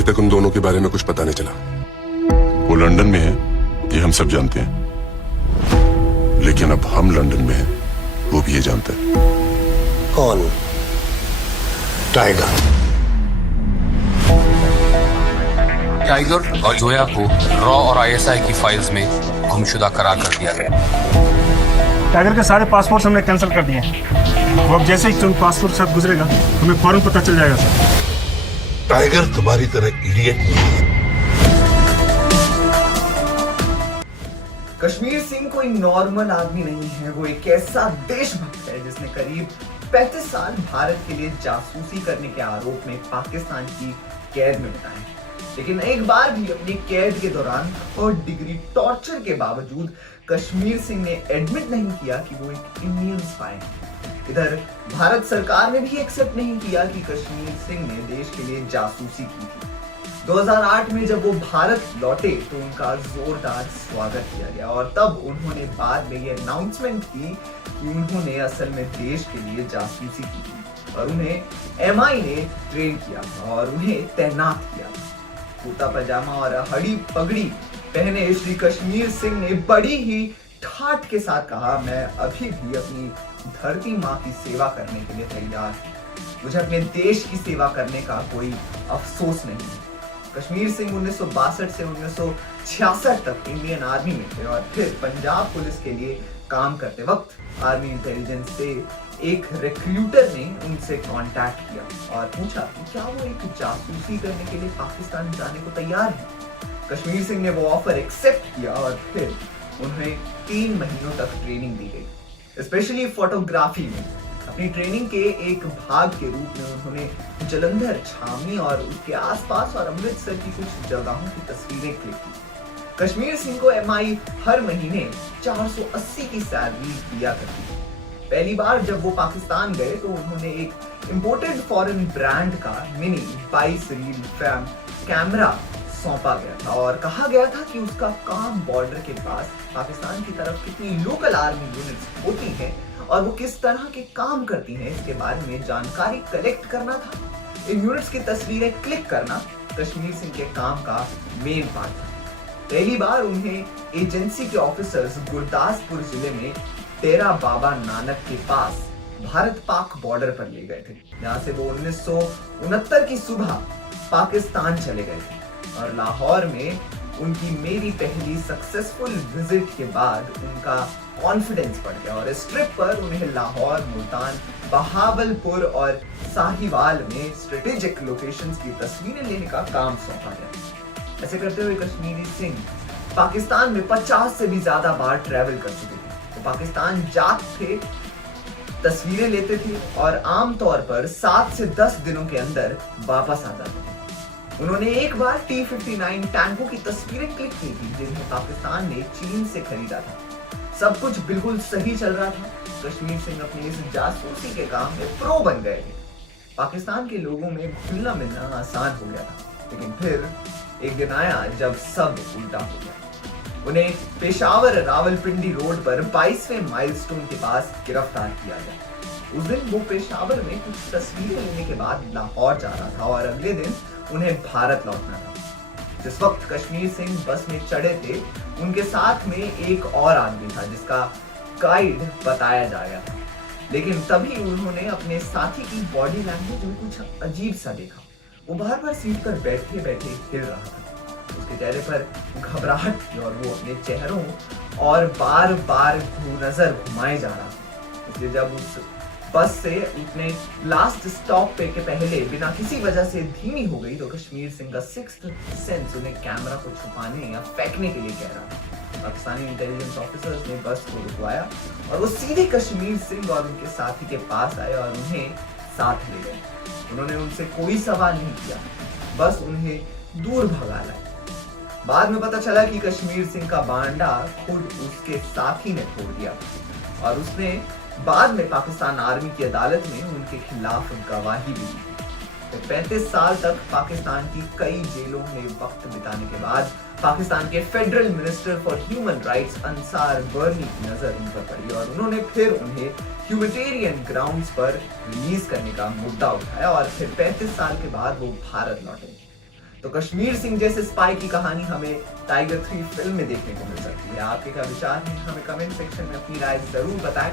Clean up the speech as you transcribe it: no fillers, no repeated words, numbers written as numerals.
अभी तक उन दोनों के बारे में कुछ पता नहीं चला। वो लंदन में है, ये हम सब जानते हैं, लेकिन अब हम लंदन में हैं, वो भी ये जानता है। कौन? टाइगर। टाइगर और जोया को रॉ और आईएसआई की फाइल्स में गुमशुदा करार कर दिया गया। टाइगर के सारे पासपोर्ट हमने कैंसिल कर दिए हैं। वो अब जैसे ही तुम पासपोर्ट साथ गुजरेगा हमें फौरन पता चल जाएगा सर। टाइगर तुम्हारी तरह इडियट नहीं है। कश्मीर सिंह कोई नॉर्मल आदमी नहीं है। वो एक ऐसा देशभक्त है जिसने करीब 35 साल भारत के लिए जासूसी करने के आरोप में पाकिस्तान की कैद में बिताए, लेकिन एक बार भी अपनी कैद के दौरान और डिग्री टॉर्चर के बावजूद कश्मीर सिंह ने एडमिट नहीं किया कि वो एक इंडियन स्पाई है। इधर भारत सरकार ने भी एक्सेप्ट नहीं किया कि कश्मीर सिंह ने देश के लिए जासूसी की थी। 2008 में जब वो भारत लौटे तो उनका जोरदार स्वागत किया गया और तब उन्होंने बाद में ये अनाउंसमेंट की कि उन्होंने असल में देश के लिए जासूसी की थी और उन्हें एमआई ने ट्रेन किया और उन्हें तैनात किया। कुर्ता पजामा और हरी पगड़ी पहने श्री कश्मीर सिंह ने बड़ी ही ठाठ के साथ कहा, मैं अभी भी अपनी धरती माँ की सेवा करने के लिए तैयार हूँ। मुझे अपने देश की सेवा करने का कोई अफसोस नहीं है। कश्मीर सिंह 1962 से 1966 तक इंडियन आर्मी में थे और फिर पंजाब पुलिस के लिए काम करते वक्त आर्मी इंटेलिजेंस से एक रिक्रूटर ने उनसे कांटेक्ट किया और पूछा कि क्या वो एक जासूसी करने के लिए पाकिस्तान जाने को तैयार है। कश्मीर सिंह ने वो ऑफर एक्सेप्ट किया और फिर उन्हें 3 महीनों तक ट्रेनिंग दी गई, स्पेशली फोटोग्राफी में। अपनी ट्रेनिंग के एक भाग के रूप में उन्होंने जलंधर, छावनी और उसके आसपास और अमृतसर की कुछ जगहों की तस्वीरें क्लिक की। कश्मीर सिंह को एमआई हर महीने 480 की सैलरी दिया करती थी। पहली बार जब वो पाकिस्तान गए तो उन्होंने एक इंपोर्टेड फॉरेन ब्रांड का मिनी 22 रील फिल्म कैमरा सौंपा गया था और कहा गया था कि उसका काम बॉर्डर के पास पाकिस्तान की तरफ कितनी लोकल आर्मी यूनिट्स होती हैं और वो किस तरह के काम करती हैं इसके बारे में जानकारी कलेक्ट करना था। इन यूनिट्स की तस्वीरें क्लिक करना कश्मीर सिंह के काम का मेन पार्ट था। पहली बार उन्हें एजेंसी के ऑफिसर्स गुरदासपुर जिले में डेरा बाबा नानक के पास भारत पाक बॉर्डर पर ले गए थे, जहां से वो 1969 की सुबह पाकिस्तान चले गए थे और लाहौर में उनकी मेरी पहली सक्सेसफुल विजिट के बाद उनका कॉन्फिडेंस बढ़ गया और इस ट्रिप पर उन्हें लाहौर, मुल्तान, बहावलपुर और साहिवाल में स्ट्रेटेजिक लोकेशंस की तस्वीरें लेने का काम सौंपा गया। ऐसे करते हुए कश्मीरी सिंह पाकिस्तान में 50 से भी ज्यादा बार ट्रैवल कर चुके थे। तो पाकिस्तान जाते थे, तस्वीरें लेते थे और आमतौर पर 7 से 10 दिनों के अंदर वापस आ जाते थे। उन्होंने एक बार T-59 टैंकों की तस्वीरें क्लिक की थी जिन्हें पाकिस्तान ने चीन से खरीदा था। सब कुछ बिल्कुल सही चल रहा था। कश्मीर सिंह अपने इस जासूसी के काम में प्रो बन गए थे। पाकिस्तान के लोगों में घुलना मिलना आसान हो गया था, लेकिन फिर एक दिन आया जब सब उल्टा हो गया। उन्हें पेशावर रावलपिंडी रोड पर 22वें माइलस्टोन के पास गिरफ्तार किया गया। उस दिन वो पेशावर में कुछ तस्वीरें लेने के बाद लाहौर जा रहा था और अगले दिन उन्हें भारत लौटना था। जिस वक्त कश्मीर सिंह बस में चढ़े थे उनके साथ में एक और आदमी था जिसका गाइड बताया जा रहा था, लेकिन तभी उन्होंने अपने साथी की बॉडी लैंग्वेज में कुछ अजीब सा देखा। वो बार बार सीट पर बैठे बैठे हिल रहा था। उसके चेहरे पर घबराहट थी और वो अपने चेहरों और बार बार नजर घुमाए जा रहा था। इसलिए जब उस बस से उतने लास्ट स्टॉप पे के पहले बिना किसी वजह से धीमी हो गई तो कश्मीर सिंह का सिक्स्थ सेंस उन्हें कैमरा को छुपाने या फेंकने के लिए कह रहा था। पाकिस्तानी इंटेलिजेंस ऑफिसर्स ने बस को रुकवाया और वो सीधे कश्मीर सिंह और उनके साथी के पास आए और उन्हें साथ ले गए। उन्होंने उनसे कोई सवाल नहीं किया, बस उन्हें दूर भगा लाया। बाद में पता चला कि कश्मीर सिंह का बांडा खुद उसके साथी ने फोड़ दिया और उसने बाद में पाकिस्तान आर्मी की अदालत में उनके खिलाफ गवाही भी दी। 35 साल तक पाकिस्तान की कई जेलों में वक्त बिताने के बाद पाकिस्तान के federal minister for human rights Ansar Burney की नजर उन पर पड़ी और उन्होंने फिर उन्हें ह्यूमैनिटेरियन ग्राउंड्स पर रिलीज करने का मुद्दा उठाया और फिर 35 साल के बाद वो भारत लौटे। तो कश्मीर सिंह जैसे स्पाई की कहानी हमें टाइगर 3 फिल्म में देखने को मिल सकती है। आपके क्या विचार हैं, हमें कमेंट सेक्शन में अपनी राय जरूर बताएं।